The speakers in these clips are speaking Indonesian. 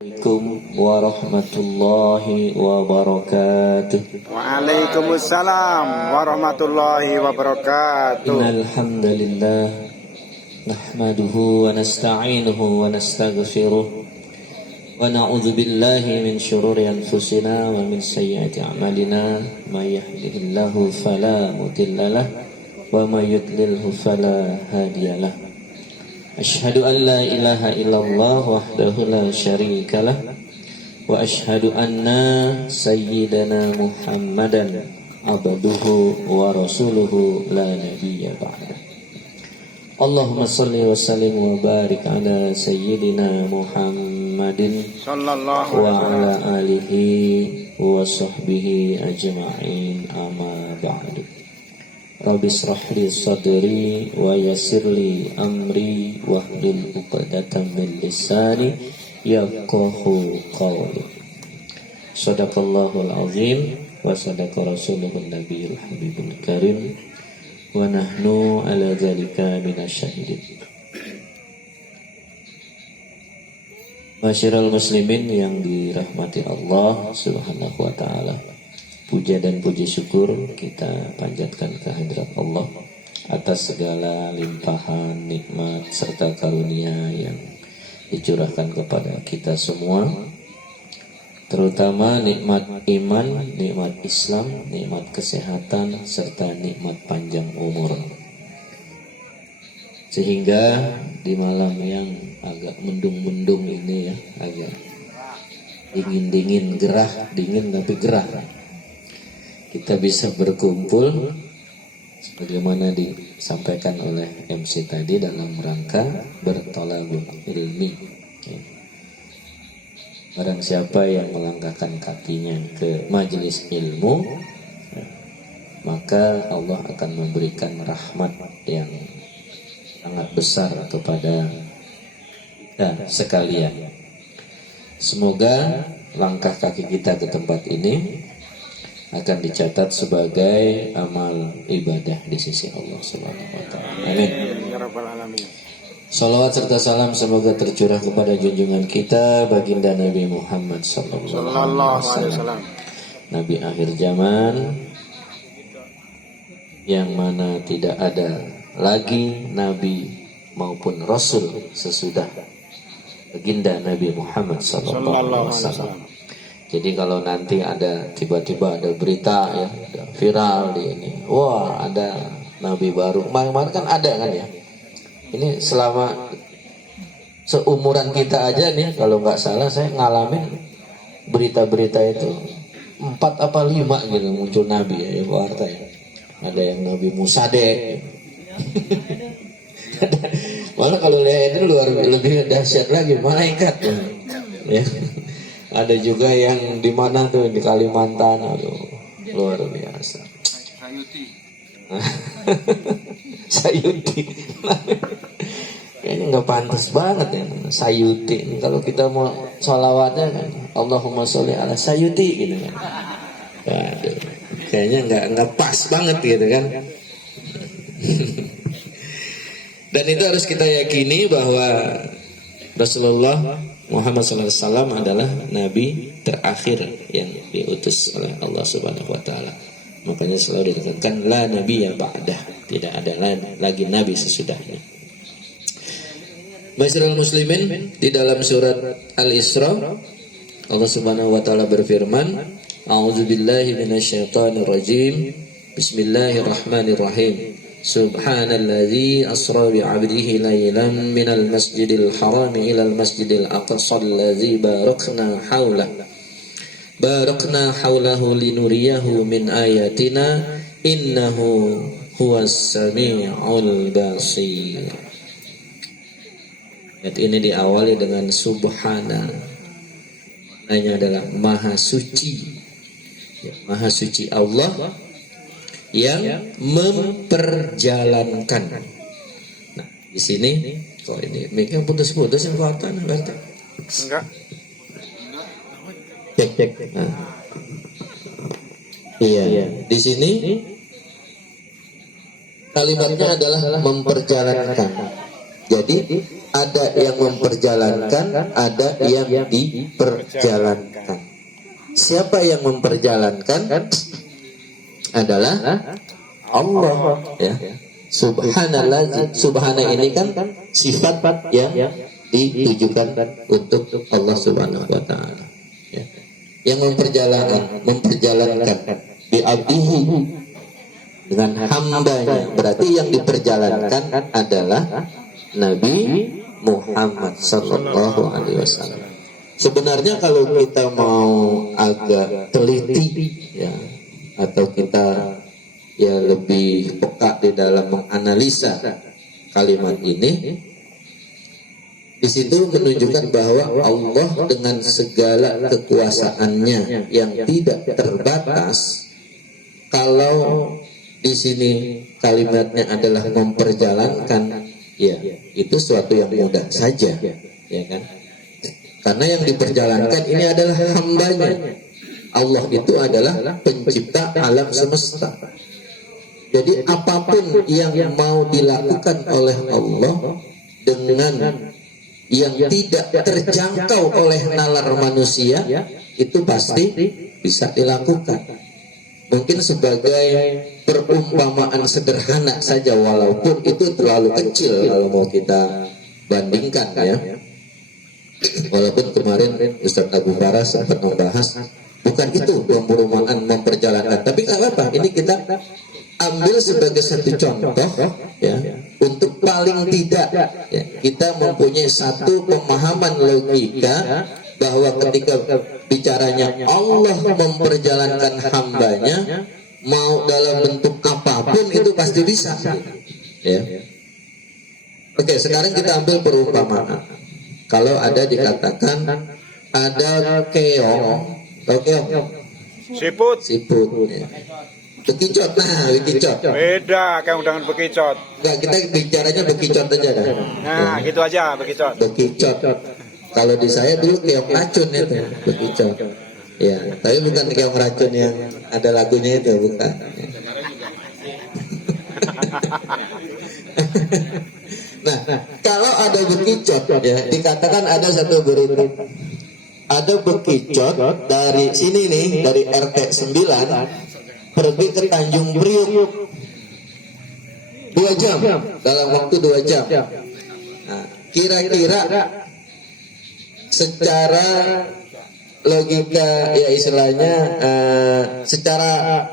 Assalamualaikum warahmatullahi wabarakatuh. Waalaikumsalam warahmatullahi wabarakatuh. Innal hamdalillah nahmaduhu wa nasta'inuhu wa nastaghfiruh wa na'udzu billahi min shururi anfusina wa min sayyiati a'malina may yahdihillahu fala mudhillalah wa may yudlilhu fala hadiyalah. Asyhadu an la ilaha illallah wahdahu la syarikalah wa asyhadu anna sayyidana Muhammadan abduhu wa rasuluhu la nabiyya ba'da. Allahumma salli wa sallim wa barik ala sayyidina Muhammadin Sallallahu wa ala alihi wa sahbihi ajma'in, amma ba'du. Rabbi israh li sadri wa yassir li amri wahlul 'uqdatam min lisani yafqahu qawli. Shadaqallahul azim wa sadaqa rasuluhun nabiyul habibul karim wa nahnu ala dzalika minasyahidin. Masyiral muslimin yang dirahmati Allah Subhanahu wa taala. Puja dan puji syukur kita panjatkan kehadirat Allah atas segala limpahan nikmat serta karunia yang dicurahkan kepada kita semua, terutama nikmat iman, nikmat Islam, nikmat kesehatan, serta nikmat panjang umur. Sehingga di malam yang agak mendung-mendung ini ya, agak dingin-dingin, gerah, dingin tapi gerah, kita bisa berkumpul sebagaimana disampaikan oleh MC tadi dalam rangka bertolabul ilmi. Barang siapa yang melangkahkan kakinya ke majelis ilmu, maka Allah akan memberikan rahmat yang sangat besar kepada kita sekalian. Semoga langkah kaki kita ke tempat ini akan dicatat sebagai amal ibadah di sisi Allah Subhanahu wa taala. Amin. Ya rabbal alamin. Salawat serta salam semoga tercurah kepada junjungan kita baginda Nabi Muhammad sallallahu alaihi wasallam. Nabi akhir zaman yang mana tidak ada lagi nabi maupun rasul sesudah baginda Nabi Muhammad sallallahu alaihi wasallam. Jadi kalau nanti ada tiba-tiba ada berita ya, ada viral di ini, wah ada nabi baru. Kemarin kan ada kan ya. Ini selama seumuran kita aja nih, kalau nggak salah saya ngalamin berita-berita itu 4 apa 5 gitu muncul nabi ya, warta ya. Ada yang Nabi Musa deh. Malah kalau lihat itu lebih dahsyat lagi, malaikat ya. Ada juga yang di mana tuh di Kalimantan, aduh luar biasa. Sayuti. Kayaknya nggak pantas banget ya Sayuti. Kalau kita mau sholawatnya kan Allahumma sholli ala Sayuti gitu kan. Aduh, kayaknya nggak pas banget gitu kan. Dan itu harus kita yakini bahwa Rasulullah Muhammad SAW adalah nabi terakhir yang diutus oleh Allah Subhanahu wa taala. Makanya selalu ditekankan la nabiyya ba'dah, tidak ada lagi nabi sesudahnya. Masyiral muslimin, di dalam surat Al-Isra Allah Subhanahu wa taala berfirman, a'udzubillahi minasyaitonir rajim. Bismillahirrahmanirrahim. Subhanalladzi asra bi'abdihi laylan minal masjidil haram ilal masjidil aqsa alladzi barakna haulahu linuriyahu min ayatina innahu huwas sami'ul basir. Ayat ini diawali dengan subhana. Maknanya adalah maha suci. Maha suci Allah yang memperjalankan. Nah, di sini kok ini mic-nya putus-putus yang kuatan berarti. Enggak. Cek. Nah. Iya. Di sini kalimatnya adalah memperjalankan. Jadi ada yang memperjalankan, ada yang diperjalankan. Siapa yang memperjalankan? Adalah Allah, ya. Subhanallah. Subhana ini kan sifat yang ditujukan untuk Allah Subhanahu wa taala, ya. Yang memperjalankan bi abdihi, dengan hambanya. Berarti yang diperjalankan adalah Nabi Muhammad sallallahu alaihi wasallam. Sebenarnya kalau kita mau agak teliti, ya, atau kita ya lebih peka di dalam menganalisa kalimat ini, di situ menunjukkan bahwa Allah dengan segala kekuasaannya yang tidak terbatas, kalau di sini kalimatnya adalah memperjalankan, ya itu suatu yang mudah saja, ya kan? Karena yang diperjalankan ini adalah hambanya. Allah itu adalah pencipta alam semesta. Jadi apapun yang mau dilakukan oleh Allah dengan yang tidak terjangkau oleh nalar manusia, itu pasti bisa dilakukan. Mungkin sebagai perumpamaan sederhana saja, walaupun itu terlalu kecil kalau mau kita bandingkan, ya. Walaupun kemarin Ustaz Abu Farah sempat membahas, bukan itu perumpamaan memperjalankan, tapi nggak apa-apa, ini kita ambil sebagai satu contoh, ya, untuk paling tidak, ya, kita mempunyai satu pemahaman logika bahwa ketika bicaranya Allah memperjalankan hambanya, mau dalam bentuk apapun itu pasti bisa, ya. Oke, sekarang kita ambil perumpamaan. Kalau ada dikatakan ada keong, atau keong, siput, ya. Bekicot, bekicot. Beda keong dengan bekicot. Enggak, kita bicaranya bekicot aja dah. Nah, Ya. gitu aja bekicot. Bekicot. Kalau di saya dulu keong racun itu, bekicot. Ya, tapi bukan keong racun yang ada lagunya itu, bukan. Nah, kalau ada bekicot, ya, dikatakan ada satu berita. Ada bekicot dari sini nih, dari RT 9 pergi ke Tanjung Priuk 2 jam, dalam waktu 2 jam. Nah, kira-kira secara logika, ya istilahnya secara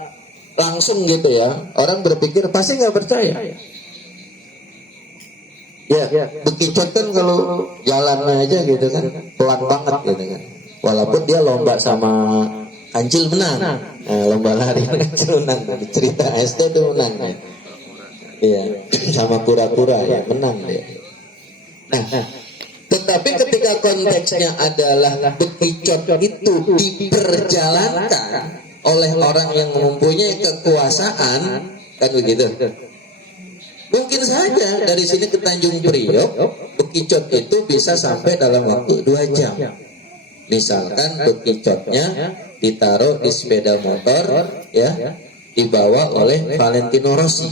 langsung gitu, ya, orang berpikir pasti nggak percaya. Ya, bekicot kan kalau jalan aja gitu kan pelan banget gitu kan, walaupun dia lomba sama kancil menang, lomba lari kancil menang, cerita SD itu menang, ya. Iya, sama kura-kura, ya, menang dia. Nah, tetapi ketika konteksnya adalah bekicot itu diperjalankan oleh orang yang mempunyai kekuasaan, kan begitu. Mungkin saja dari sini ke Tanjung Priok bekicot itu bisa sampai dalam waktu 2 jam. Misalkan bekicotnya ditaruh di sepeda motor, ya, dibawa oleh Valentino Rossi,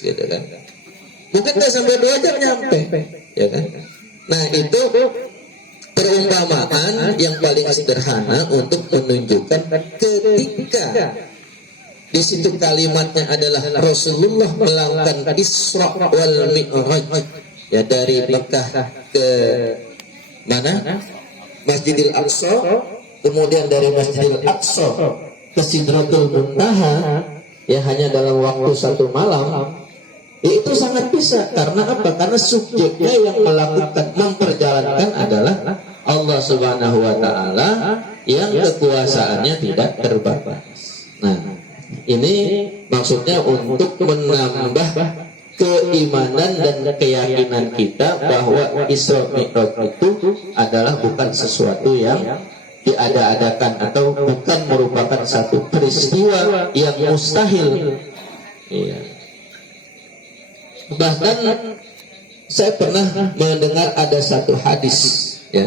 gitu kan. Mungkin nggak sampai 2 jam nyampe, ya kan. Nah, itu perumpamaan yang paling sederhana untuk menunjukkan ketika di situ kalimatnya adalah Rasulullah melakukan Isra wal Mi'raj, ya, dari Mekah ke mana? Masjidil Aqsa, kemudian dari Masjidil Aqsa ke Sidratul Muntaha, ya, hanya dalam waktu 1 malam. Itu sangat bisa, karena apa? Karena subjeknya yang melakukan, memperjalankan adalah Allah Subhanahu wa taala yang kekuasaannya tidak terbatas. Nah, ini maksudnya untuk menambah keimanan dan keyakinan kita bahwa Isra Mi'raj itu adalah bukan sesuatu yang diada-adakan atau bukan merupakan satu peristiwa yang mustahil. Iya. Bahkan saya pernah mendengar ada satu hadis, ya,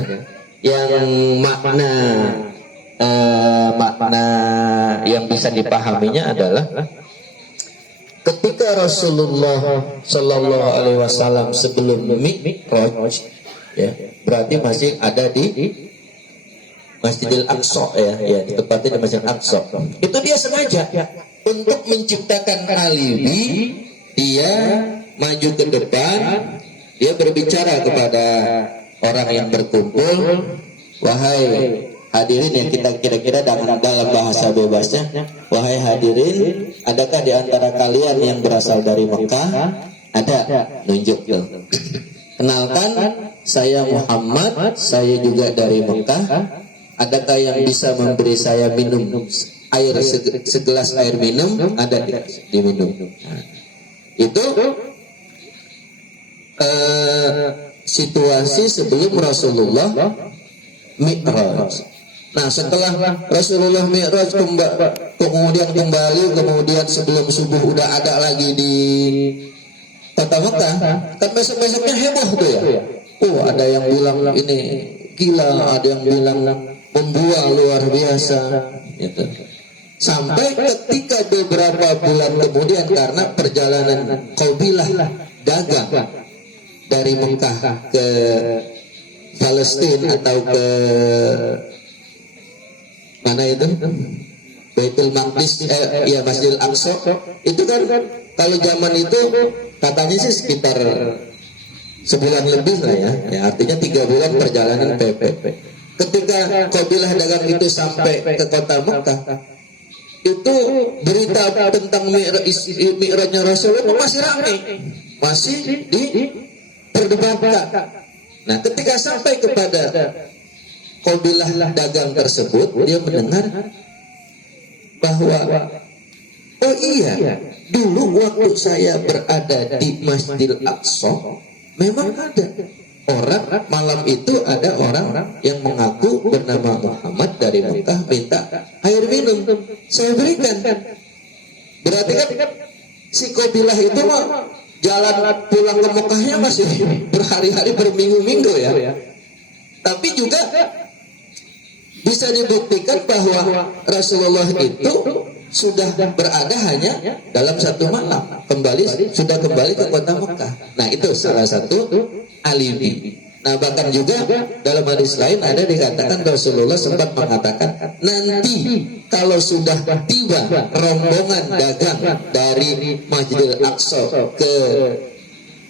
yang makna yang bisa dipahaminya adalah ketika ketika Rasulullah Shallallahu Alaihi Wasallam sebelum Mi'raj, ya, berarti masih ada di Masjidil Aqsa, ya, tepatnya di Masjidil Aqsa. Itu dia sengaja untuk menciptakan alibi, dia maju ke depan, dia berbicara kepada orang yang berkumpul, wahai hadirin, yang kita kira-kira dalam bahasa bebasnya, wahai hadirin, adakah di antara kalian yang berasal dari Mekah? Ada, nunjuk tuh. Kenalkan, saya Muhammad, saya juga dari Mekah. Adakah yang bisa memberi saya minum air, segelas air minum? Ada, diminum. Nah, itu situasi sebelum Rasulullah Mi'raj. Nah, setelah Rasulullah Mi'raj kemudian sebelum subuh udah ada lagi di kota Mekah, kan besok-besoknya heboh tuh ya. Oh, ada yang bilang ini gila, ada yang bilang membual luar biasa, gitu. Sampai ketika beberapa bulan kemudian, karena perjalanan kabilah dagang dari Mekah ke Palestina atau ke mana itu, Baitul Maqdis, ya Masjidil Aqsa, itu kan kalau zaman itu katanya sih sekitar sebulan lebih lah ya, artinya 3 bulan perjalanan PPP. Ketika kabilah dagang itu sampai ke kota Mekah, itu berita tentang Mi'rajnya Rasulullah masih ramai, masih diperdebatkan. Nah, ketika sampai kepada kabilah dagang tersebut, dia mendengar bahwa oh iya, dulu waktu saya berada di Masjidil Aqsa memang ada orang, malam itu ada orang yang mengaku bernama Muhammad dari Mekah minta air minum, saya berikan. Berarti kan si kabilah itu mah jalan pulang ke Mekahnya masih berhari-hari, berminggu-minggu ya. Tapi juga bisa dibuktikan bahwa Rasulullah itu sudah berada hanya dalam satu malam, sudah kembali ke kota Mekah. Nah, itu salah satu alibi. Nah, bahkan juga dalam hadis lain ada dikatakan Rasulullah sempat mengatakan, nanti kalau sudah tiba rombongan dagang dari Masjidil Aqsa ke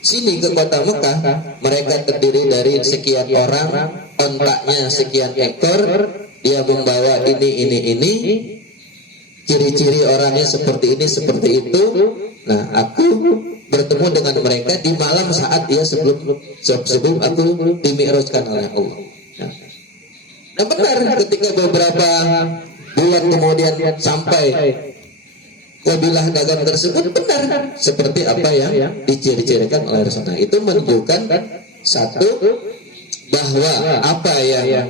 sini ke kota Mekah, mereka terdiri dari sekian orang, ontaknya sekian ekor, dia membawa ini, ciri-ciri orangnya seperti ini, seperti itu. Nah, aku bertemu dengan mereka di malam saat dia sebelum aku dimi'rajkan oleh Allah. Nah, benar, ketika beberapa bulan kemudian sampai kabilah dagang tersebut, benar seperti apa yang diciri-cirikan oleh Rasulullah. Itu menunjukkan satu, bahwa apa yang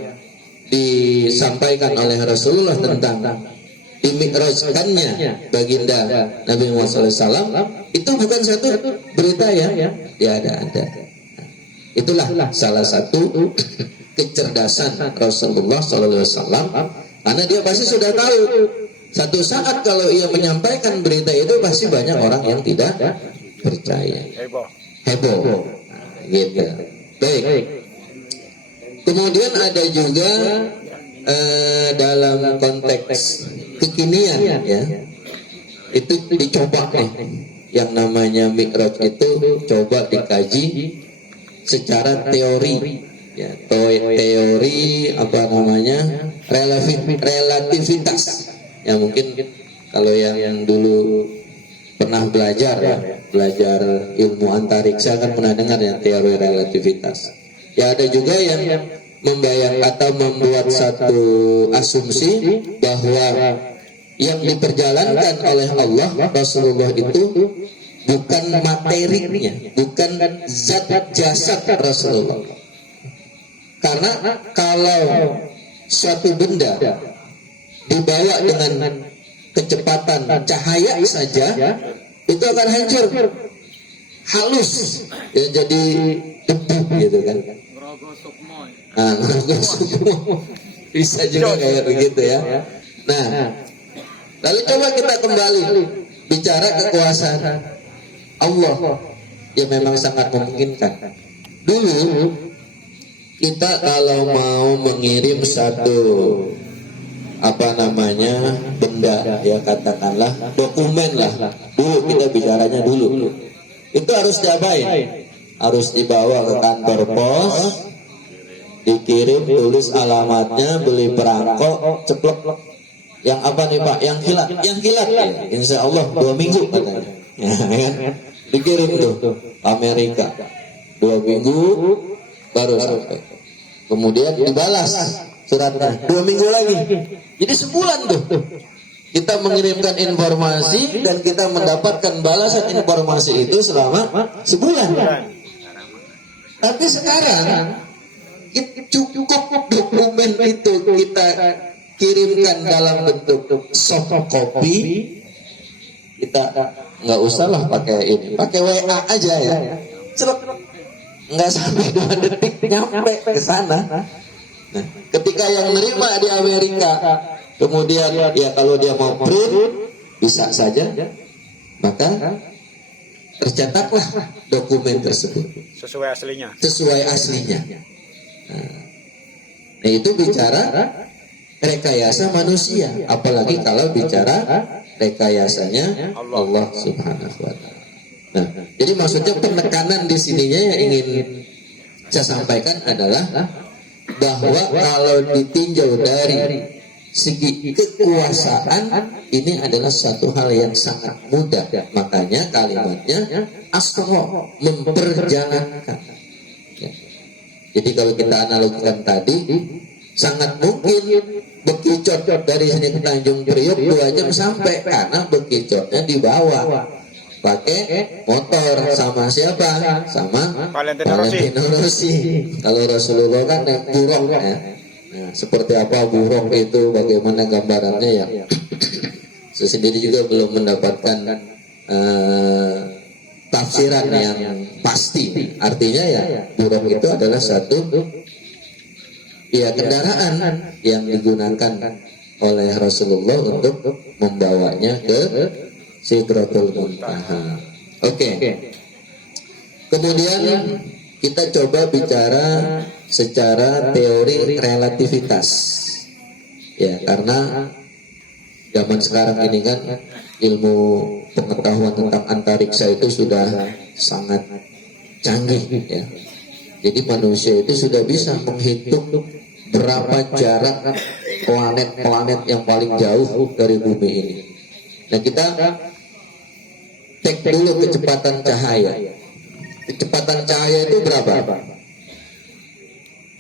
disampaikan oleh Rasulullah tentang dimi'rajkannya baginda Nabi Muhammad SAW itu bukan satu berita ya ada. Itulah salah satu kecerdasan Rasulullah SAW, karena dia pasti sudah tahu satu saat kalau ia menyampaikan berita itu pasti banyak orang yang tidak percaya, heboh. Nah, gitu. Baik. Kemudian ada juga dalam konteks kekinian ya, itu dicoba nih, yang namanya Mi'raj itu coba dikaji secara teori ya, teori apa namanya, relativitas ya. Mungkin kalau yang dulu pernah belajar ilmu antariksa kan pernah dengar ya teori relativitas ya. Ada juga yang membayang atau membuat satu asumsi bahwa yang diperjalankan oleh Allah Rasulullah itu bukan materinya, bukan zat jasad Rasulullah. Karena kalau suatu benda dibawa dengan kecepatan cahaya saja, itu akan hancur, halus ya, jadi debu gitu kan. Nah, bisa juga kayak begitu ya. Nah, lalu coba kita kembali bicara kekuasaan. Allah, ya memang sangat memungkinkan. Dulu kita kalau mau mengirim satu benda, ya katakanlah dokumen lah, dulu kita bicaranya dulu, itu harus diapain? Harus dibawa ke kantor pos, dikirim, tulis alamatnya, beli perangko, ceplok. Yang apa nih Pak? Yang kilat ya. Insya Allah 2 minggu katanya. Ya, kan? Dikirim tuh Amerika 2 minggu baru sampai. Kemudian dibalas suratnya 2 minggu lagi. Jadi sebulan tuh kita mengirimkan informasi dan kita mendapatkan balasan informasi itu selama sebulan. Tapi sekarang cukup dokumen itu kita kirimkan dalam bentuk soft copy. Kita nggak usah lah pakai ini, pakai WA aja ya. Celep, nggak sampai 2 detik nyampe ke sana. Nah, ketika yang nerima di Amerika, kemudian ya kalau dia mau print bisa saja, maka tercetaklah dokumen tersebut sesuai aslinya. Nah, itu bicara rekayasa manusia, apalagi kalau bicara rekayasanya Allah Subhanahu wa taala. Nah, jadi maksudnya penekanan di sininya yang ingin saya sampaikan adalah bahwa kalau ditinjau dari segi kekuasaan, ini adalah satu hal yang sangat mudah. Makanya kalimatnya asra, memperjalankan. Ya. Jadi kalau kita analogikan tadi, sangat mungkin bekicot dari sini ke Tanjung Priok 2 jam sampai, karena bekicotnya dibawa pakai motor sama siapa? Sama Valentino Rossi. Kalau Rasulullah kan naik buruk ya. Nah, seperti apa buruk itu, bagaimana gambarannya ya? Saya sendiri juga belum mendapatkan tafsiran yang pasti. Artinya ya buruk itu adalah satu kendaraan yang digunakan oleh Rasulullah untuk membawanya ke Sidratul Muntaha. Oke. Kemudian kita coba bicara secara teori relativitas. Ya, karena zaman sekarang ini kan ilmu pengetahuan tentang antariksa itu sudah sangat canggih ya. Jadi manusia itu sudah bisa menghitung berapa jarak planet-planet yang paling jauh dari bumi ini. Nah, kita cek dulu kecepatan cahaya. Kecepatan cahaya itu berapa?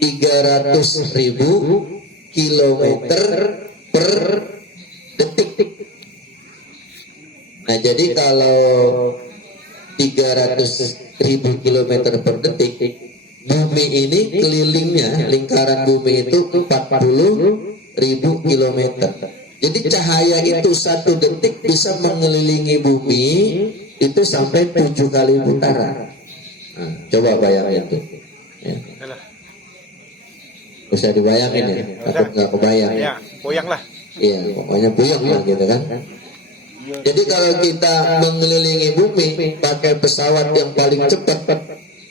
300.000 kilometer per detik. Nah, jadi kalau 300.000 kilometer per detik, bumi ini kelilingnya, lingkaran bumi itu 40.000 kilometer. Jadi cahaya itu 1 detik bisa mengelilingi bumi itu sampai 7 kali putaran. Nah, coba bayangin itu. Ya. Bisa dibayangin ya, takut nggak kebayang. Ya, puyeng lah. Iya, pokoknya puyeng lah gitu kan. Jadi kalau kita mengelilingi bumi pakai pesawat yang paling cepat,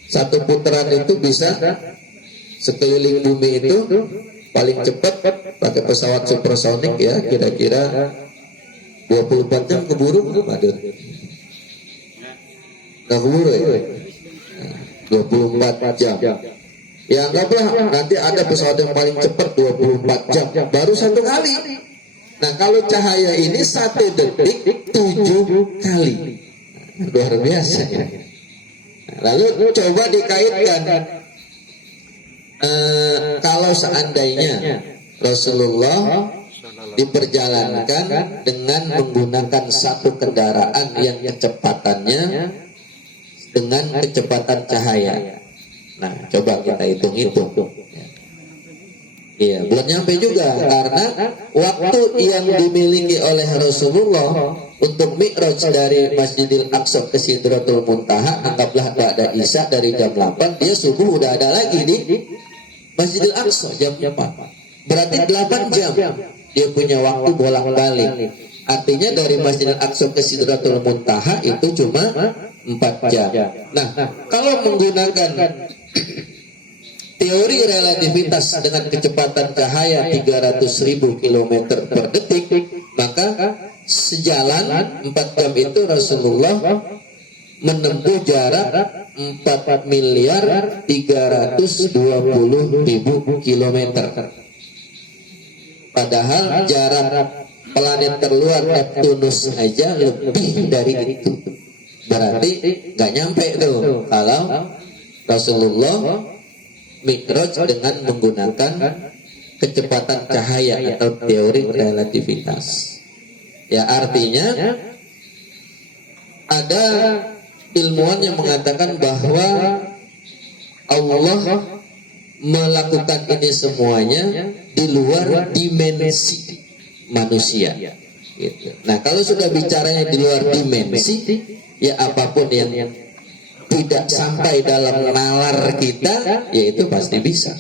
1 putaran itu bisa sekeliling bumi itu paling cepat pakai pesawat supersonik ya, kira-kira 24 jam keburu nggak keburu ya, 24 jam. Ya anggaplah nanti ada pesawat yang paling cepat 24 jam, baru 1 kali. Nah, kalau cahaya ini 1 detik 7 kali, luar biasa ya. Lalu coba dikaitkan, kalau seandainya Rasulullah diperjalankan dengan menggunakan 1 kendaraan yang kecepatannya dengan kecepatan cahaya. Nah, coba kita hitung-hitung. Iya, belum nyampe juga, karena waktu yang dimiliki oleh Rasulullah untuk Mi'raj dari Masjidil Aqsa ke Sidratul Muntaha, anggaplah ba'da Isya dari jam 8, dia subuh udah ada lagi di Masjidil Aqsa jam 4. Berarti 8 jam dia punya waktu bolak-balik. Artinya dari Masjidil Aqsa ke Sidratul Muntaha itu cuma 4 jam. Nah, kalau menggunakan teori relativitas dengan kecepatan cahaya 300.000 km per detik, maka sejalan 4 jam itu Rasulullah menempuh jarak 4.320.000 km. Padahal jarak planet terluar Neptunus aja lebih dari itu. Berarti nggak nyampe tuh kalau Rasulullah Mi'raj dengan menggunakan kecepatan cahaya atau teori relativitas. Ya, artinya ada ilmuwan yang mengatakan bahwa Allah melakukan ini semuanya di luar dimensi manusia. Gitu. Nah, kalau sudah bicaranya di luar dimensi, ya apapun yang tidak sampai dalam nalar kita, ya itu pasti bisa.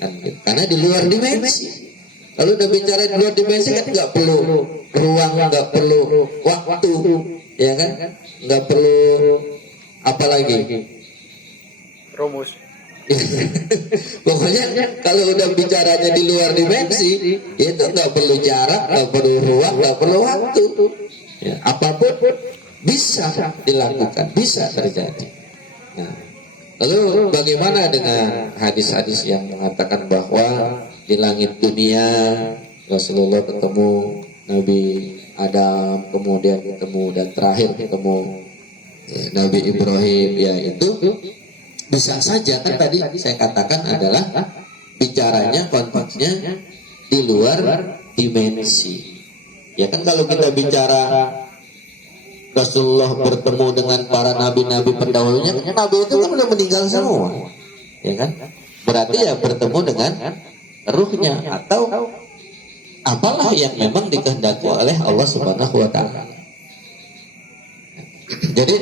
Kan, gitu. Karena di luar dimensi. Kalau udah bicara di luar dimensi kan nggak perlu ruang, nggak perlu waktu, ya kan? Nggak perlu apa lagi? Rumus. Pokoknya kalau udah bicaranya di luar dimensi, itu nggak perlu jarak, nggak perlu ruang, nggak perlu waktu. Ya, apapun bisa dilakukan, bisa terjadi. Nah, lalu bagaimana dengan hadis-hadis yang mengatakan bahwa di langit dunia Rasulullah ketemu Nabi Adam, kemudian ketemu dan terakhir ketemu Nabi Ibrahim, ya itu bisa saja kan tadi saya katakan adalah bicaranya konteksnya di luar dimensi. Ya kan kalau kita bicara Rasulullah bertemu dengan para nabi-nabi pendahulunya, nabi itu kan udah meninggal semua, ya kan? Berarti ya bertemu dengan ruhnya atau apalah yang memang dikehendaki oleh Allah Subhanahu wa taala. Jadi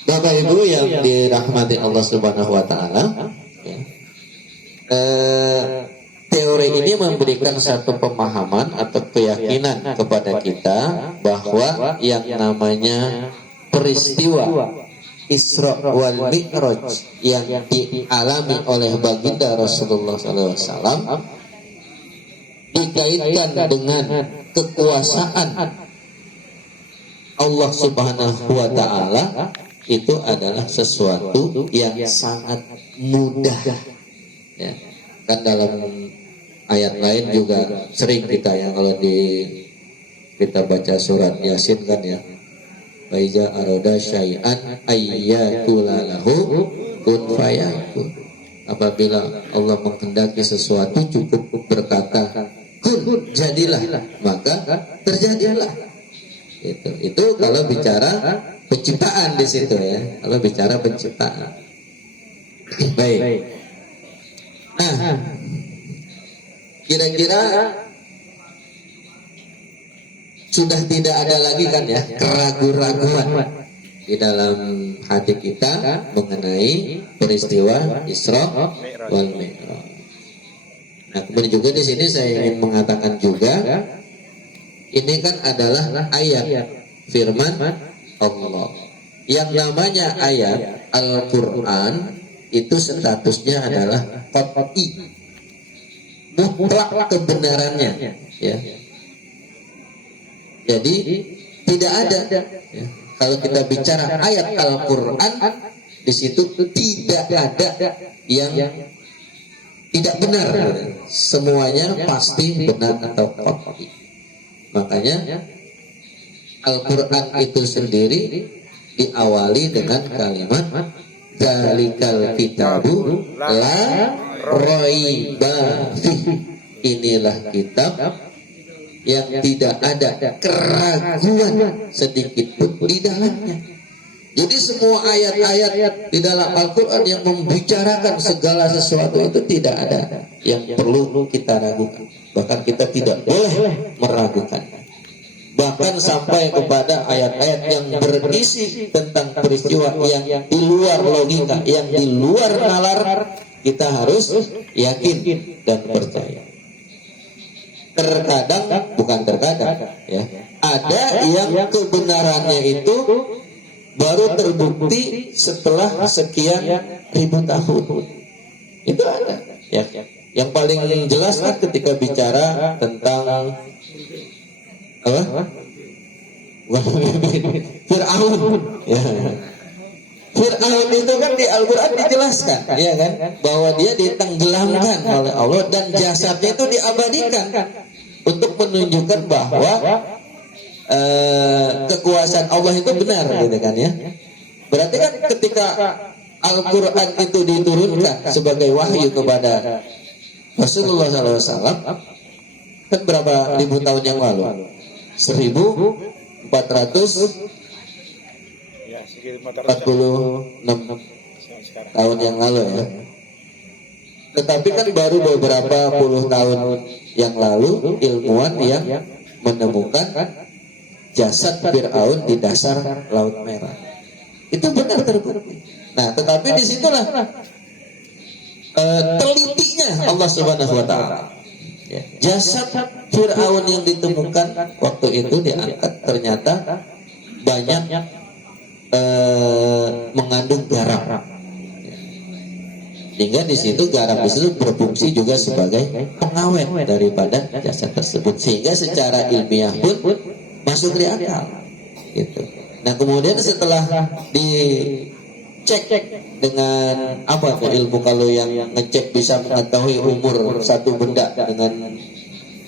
Bapak Ibu yang dirahmati Allah Subhanahu wa taala, ya, teori ini memberikan satu pemahaman atau keyakinan kepada kita bahwa yang namanya peristiwa Isra wal Mi'raj yang dialami oleh baginda Rasulullah SAW dikaitkan dengan kekuasaan Allah Subhanahu wa taala, itu adalah sesuatu yang sangat mudah. Ya. Kan dalam ayat lain juga sering kita ya kalau kita baca surat Yasin kan ya, Faiza aroda syai'an ayyatulalahu kun fayakun. Apabila Allah menghendaki sesuatu cukup berkata kun, jadilah, maka terjadilah. Itu kalau bicara penciptaan di situ ya, kalau bicara penciptaan. Baik. Nah, kira-kira sudah tidak ada lagi kan ya keraguan-raguan di dalam hati kita mengenai peristiwa Isra wal Mi'raj. Nah, kemudian juga di sini saya ingin mengatakan juga, ini kan adalah ayat firman Allah. Yang namanya ayat Al-Quran itu statusnya adalah qat'i, mutlak kebenarannya, ya. Jadi tidak ada, ya. Kalau kita bicara ayat Al-Quran, di situ tidak ada yang tidak benar, semuanya pasti benar atau qat'i. Makanya Al-Quran itu sendiri diawali dengan kalimat Dzalikal kitabu la raiba fihi. Inilah kitab yang tidak ada keraguan sedikit pun di dalamnya. Jadi semua ayat-ayat di dalam Al-Quran yang membicarakan segala sesuatu itu tidak ada yang perlu kita ragukan. Bahkan kita tidak boleh meragukan. Bahkan sampai kepada ayat-ayat yang berisi tentang peristiwa yang di luar logika, yang di luar nalar, kita harus yakin dan percaya. Bukan terkadang, ya, ada yang kebenarannya itu baru terbukti setelah sekian ribu tahun. Itu ada. Ya. Yang paling jelas kan ketika bicara tentang apa? Fir'aun. Ya. Fir'aun itu kan di Al-Quran dijelaskan, ya kan, bahwa dia ditenggelamkan oleh Allah dan jasadnya itu diabadikan untuk menunjukkan bahwa kekuasaan Allah itu benar, gitu kan ya. Berarti kan ketika Al-Quran itu diturunkan sebagai wahyu kepada Rasulullah SAW, kan berapa ribu tahun yang lalu? 1400 Ya, sekitar 46 tahun yang lalu ya. Tetapi kan baru beberapa puluh tahun yang lalu ilmuwan yang menemukan jasad Fir'aun di dasar Laut Merah. Itu benar terbukti. Nah, tetapi disitulah telitinya Allah Subhanahu Wa Taala. Ya, jasad Fir'aun yang ditemukan waktu itu diangkat ternyata banyak mengandung garam, sehingga di situ garam itu berfungsi juga sebagai pengawet daripada jasad tersebut, sehingga secara ilmiah pun masuk di akal, gitu. Nah kemudian setelah dicek dengan apa tuh ilmu, kalau yang ngecek bisa mengetahui umur satu benda dengan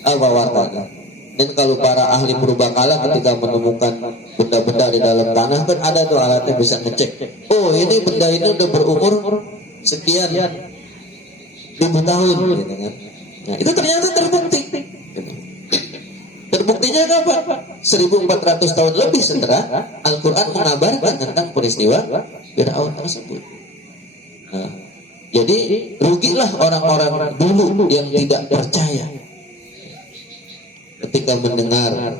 apa warnanya. Dan kalau para ahli purbakala ketika menemukan benda-benda di dalam tanah kan ada tuh alatnya bisa ngecek. Oh ini benda ini udah berumur sekian ribu tahun, gitu kan. Nah itu ternyata terbukti. Terbuktinya apa? 1400 tahun lebih setelah Al-Quran mengabarkan tentang peristiwa Fir'aun tersebut. Nah, jadi rugilah orang-orang dulu yang tidak percaya ketika mendengar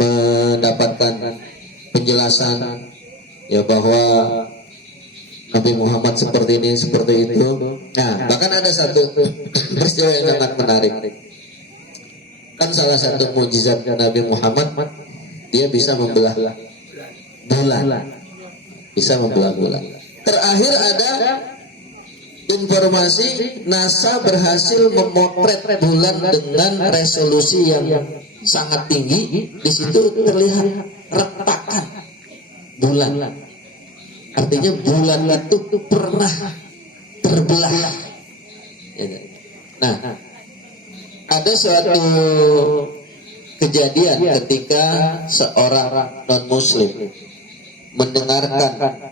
mendapatkan penjelasan ya bahwa Nabi Muhammad seperti ini seperti itu. Nah bahkan ada satu peristiwa yang sangat menarik. Kan salah satu mukjizat Nabi Muhammad, dia bisa membelah bulan, bisa membelah bulan. Terakhir ada informasi NASA berhasil memotret bulan dengan resolusi yang sangat tinggi. Di situ terlihat retakan bulan. Artinya bulan itu pernah terbelah. Nah, ada suatu kejadian ketika seorang non-muslim mendengarkan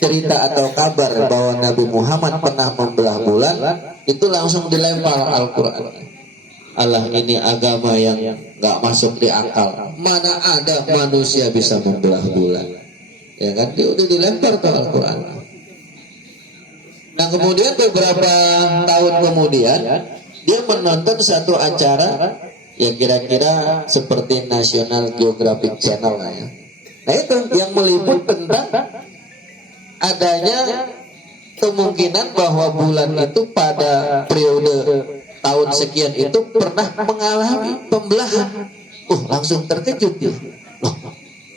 cerita atau kabar bahwa Nabi Muhammad pernah membelah bulan, itu langsung dilempar Al-Quran. Allah, ini agama yang gak masuk di akal. Mana ada manusia bisa membelah bulan? Ya kan, dia udah dilempar tuh Al-Quran. Nah kemudian beberapa tahun kemudian dia menonton satu acara ya kira-kira seperti National Geographic Channel lah ya. Nah itu yang meliput tentang adanya kemungkinan bahwa bulan itu pada periode tahun sekian itu pernah mengalami pembelahan. Langsung terkejut dia. Loh,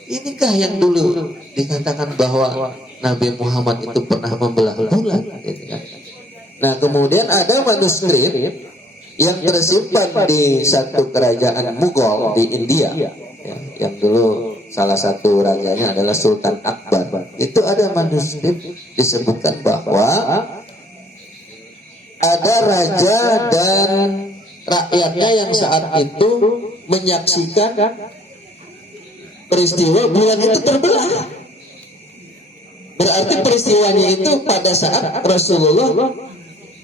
inikah yang dulu dikatakan bahwa Nabi Muhammad itu pernah membelah bulan? Nah kemudian ada manuskrip yang tersimpan di satu kerajaan Mughal di India, ya, yang dulu salah satu rajanya adalah Sultan Akbar. Itu ada manuskrip disebutkan bahwa ada raja dan rakyatnya yang saat itu menyaksikan peristiwa bulan itu terbelah. Berarti peristiwanya itu pada saat Rasulullah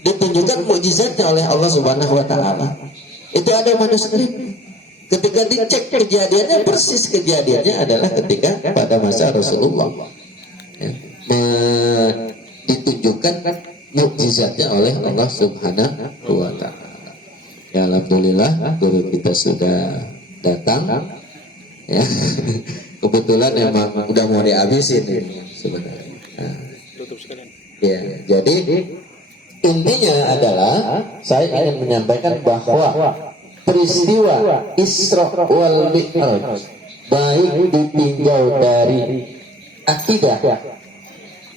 ditunjukkan mukjizatnya oleh Allah Subhanahu Wa Taala. Itu ada manuskrip. Ketika dicek kejadiannya, persis kejadiannya adalah ketika pada masa Rasulullah ya, ditunjukkan mukjizatnya oleh Allah Subhanahu Wa Taala. Ya alhamdulillah guru kita sudah datang. Ya. Kebetulan emang udah mau dihabisin ini sebenarnya. Nah, ya, jadi intinya adalah saya ingin menyampaikan bahwa peristiwa Isra wal Mi'raj baik ditinjau dari akidah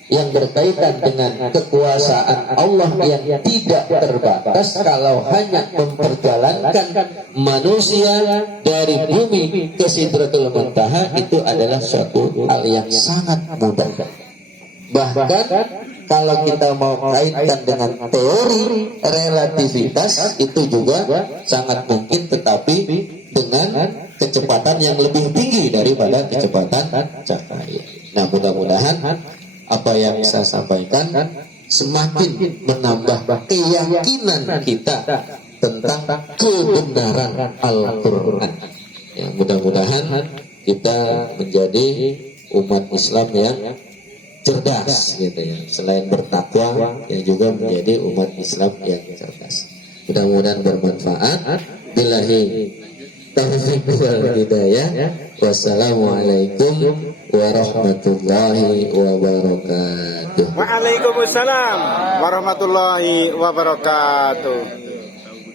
yang berkaitan dengan kekuasaan Allah yang tidak terbatas, kalau hanya memperjalankan manusia dari bumi ke Sidratul Muntaha itu adalah suatu hal yang sangat mudah. Bahkan kalau kita mau kaitkan dengan teori relativitas itu juga sangat mungkin, tetapi dengan kecepatan yang lebih tinggi daripada kecepatan cahaya. Nah, mudah-mudahan apa yang saya sampaikan semakin menambah keyakinan kita tentang kebenaran Al-Quran. Ya, mudah-mudahan kita menjadi umat Islam yang cerdas, gitu ya. Selain bertakwa, yang juga menjadi umat Islam yang cerdas. Mudah-mudahan bermanfaat. Billahi taufiq wal hidayah. Wassalamualaikum warahmatullahi wabarakatuh. Waalaikumsalam warahmatullahi wabarakatuh.